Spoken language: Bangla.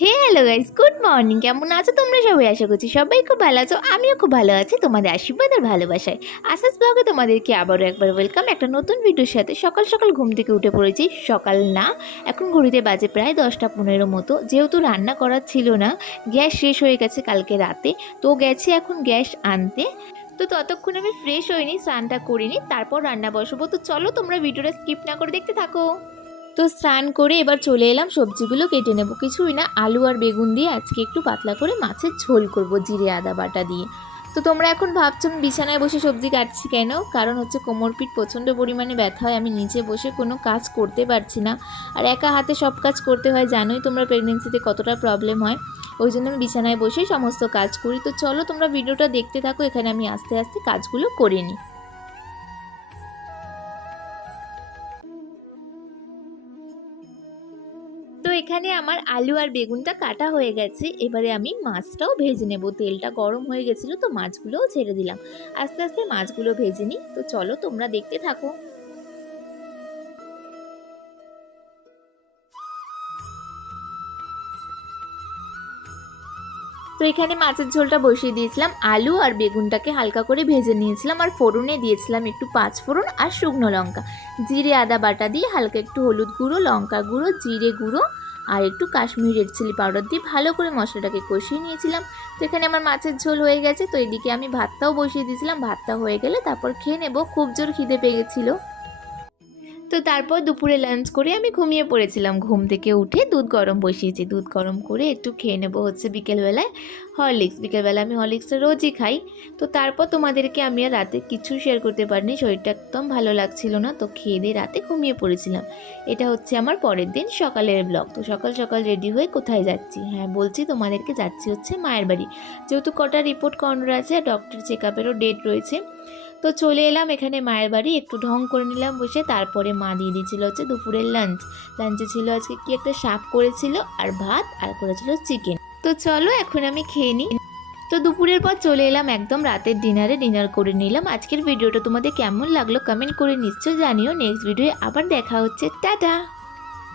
Hey hello guys good morning কেমন আছো তোমরা সবাই? আশা করছি সবাই খুব ভালো আছো। আমিও খুব ভালো আছি, তোমাদের আশীর্বাদ আর ভালোবাসায়। আসাস ব্লগে তোমাদেরকে আবারও একবার ওয়েলকাম একটা নতুন ভিডিওর সাথে সকাল সকাল ঘুম থেকে উঠে পড়েছি। সকাল না, এখন ঘড়িতে বাজে প্রায় দশটা পনেরো মতো। যেহেতু রান্না করার ছিল না, গ্যাস শেষ হয়ে গেছে কালকে রাতে। তো গেছে এখন গ্যাস আনতে। তো ততক্ষণ আমি ফ্রেশ হইনি, স্নানটা করিনি, তারপর রান্না বসবো। তো চলো তোমরা ভিডিওটা স্কিপ না করে দেখতে থাকো। তো স্নান করে এবার চলে এলাম, সবজিগুলো কেটে নেব। কিছুই না, আলু আর বেগুন দিয়ে আজকে একটু পাতলা করে মাছের ঝোল করব জিরে, আদা, বাটা দিয়ে। তো তোমরা এখন ভাবছ আমি বিছানায় বসে সবজি কাটছি কেন? কারণ হচ্ছে কোমর পিঠ প্রচণ্ড পরিমাণে ব্যথা হয়, আমি নিচে বসে কোনো কাজ করতে পারছি না। আর একা হাতে সব কাজ করতে হয়, জানোই তোমরা প্রেগনেন্সিতে কতটা প্রবলেম হয়। ওই জন্য আমি বিছানায় বসেই সমস্ত কাজ করি। তো চলো তোমরা ভিডিওটা দেখতে থাকো, এখানে আমি আস্তে আস্তে কাজগুলো করে নিই। এখানে আমার আলু আর বেগুনটা কাটা হয়ে গেছে। এবারে আমি মাছটাও ভেজে নেব। তেলটা গরম হয়ে গেছিল তো মাছগুলোও ছেড়ে দিলাম। আস্তে আস্তে মাছগুলো ভেজে নিই। তো চলো তোমরা দেখতে থাকো। তো এখানে মাছের ঝোলটা বসিয়ে দিয়েছিলাম। আলু আর বেগুনটাকে হালকা করে ভেজে নিয়েছিলাম আর ফোড়নে দিয়েছিলাম একটু পাঁচ ফোড়ন আর শুকনো লঙ্কা। জিরে, আদা বাটা দিয়ে হালকা একটু হলুদ গুঁড়ো, লঙ্কা গুঁড়ো, জিরে গুঁড়ো আর একটু কাশ্মীরি রেড চিলি পাউডার দিয়ে ভালো করে মশলাটাকে কষিয়ে নিয়েছিলাম। তো এখানে আমার মাছের ঝোল হয়ে গেছে। তো এদিকে আমি ভাতটাও বসিয়ে দিয়েছিলাম। ভাতটা হয়ে গেলে তারপর খেয়ে নেব। খুব জোর খিদে পেয়ে গেছিল। তো তারপর দুপুরে লাঞ্চ করে আমি ঘুমিয়ে পড়েছিলাম। ঘুম থেকে উঠে দুধ গরম বসিয়েছি। দুধ গরম করে একটু খেয়ে নেব হচ্ছে বিকেলবেলায় হরলিক্স বিকেলবেলা আমি হরলিক্সটা রোজই খাই। তো তারপর তোমাদেরকে আমি আর রাতে কিছু শেয়ার করতে পারিনি। শরীরটা একদম ভালো লাগছিল না। তো খেয়ে দিয়ে রাতে ঘুমিয়ে পড়েছিলাম। এটা হচ্ছে আমার পরের দিন সকালের ব্লগ তো সকাল সকাল রেডি হয়ে কোথায় যাচ্ছি? হ্যাঁ বলছি তোমাদেরকে যাচ্ছি হচ্ছে মায়ের বাড়ি। যেহেতু কটা রিপোর্ট করানোর আছে আর ডক্টর চেক আপেরও ডেট রয়েছে। তো চলে এলাম এখানে মায়ের বাড়ি, একটু ঢং করে নিলাম বসে, তারপরে মা দিয়ে দিয়েছিল হচ্ছে দুপুরের লাঞ্চ লাঞ্চে ছিল আজকে কি একটা শাক করেছিল আর ভাত আর করেছিল চিকেন তো চলো এখন আমি খেয়ে নিই। তো দুপুরের পর চলে এলাম একদম রাতের ডিনারে ডিনার করে নিলাম। আজকের ভিডিওটা তোমাদের কেমন লাগল কমেন্ট করে নিশ্চয় জানিও। নেক্সট ভিডিওয়ে আবার দেখা হচ্ছে। টাটা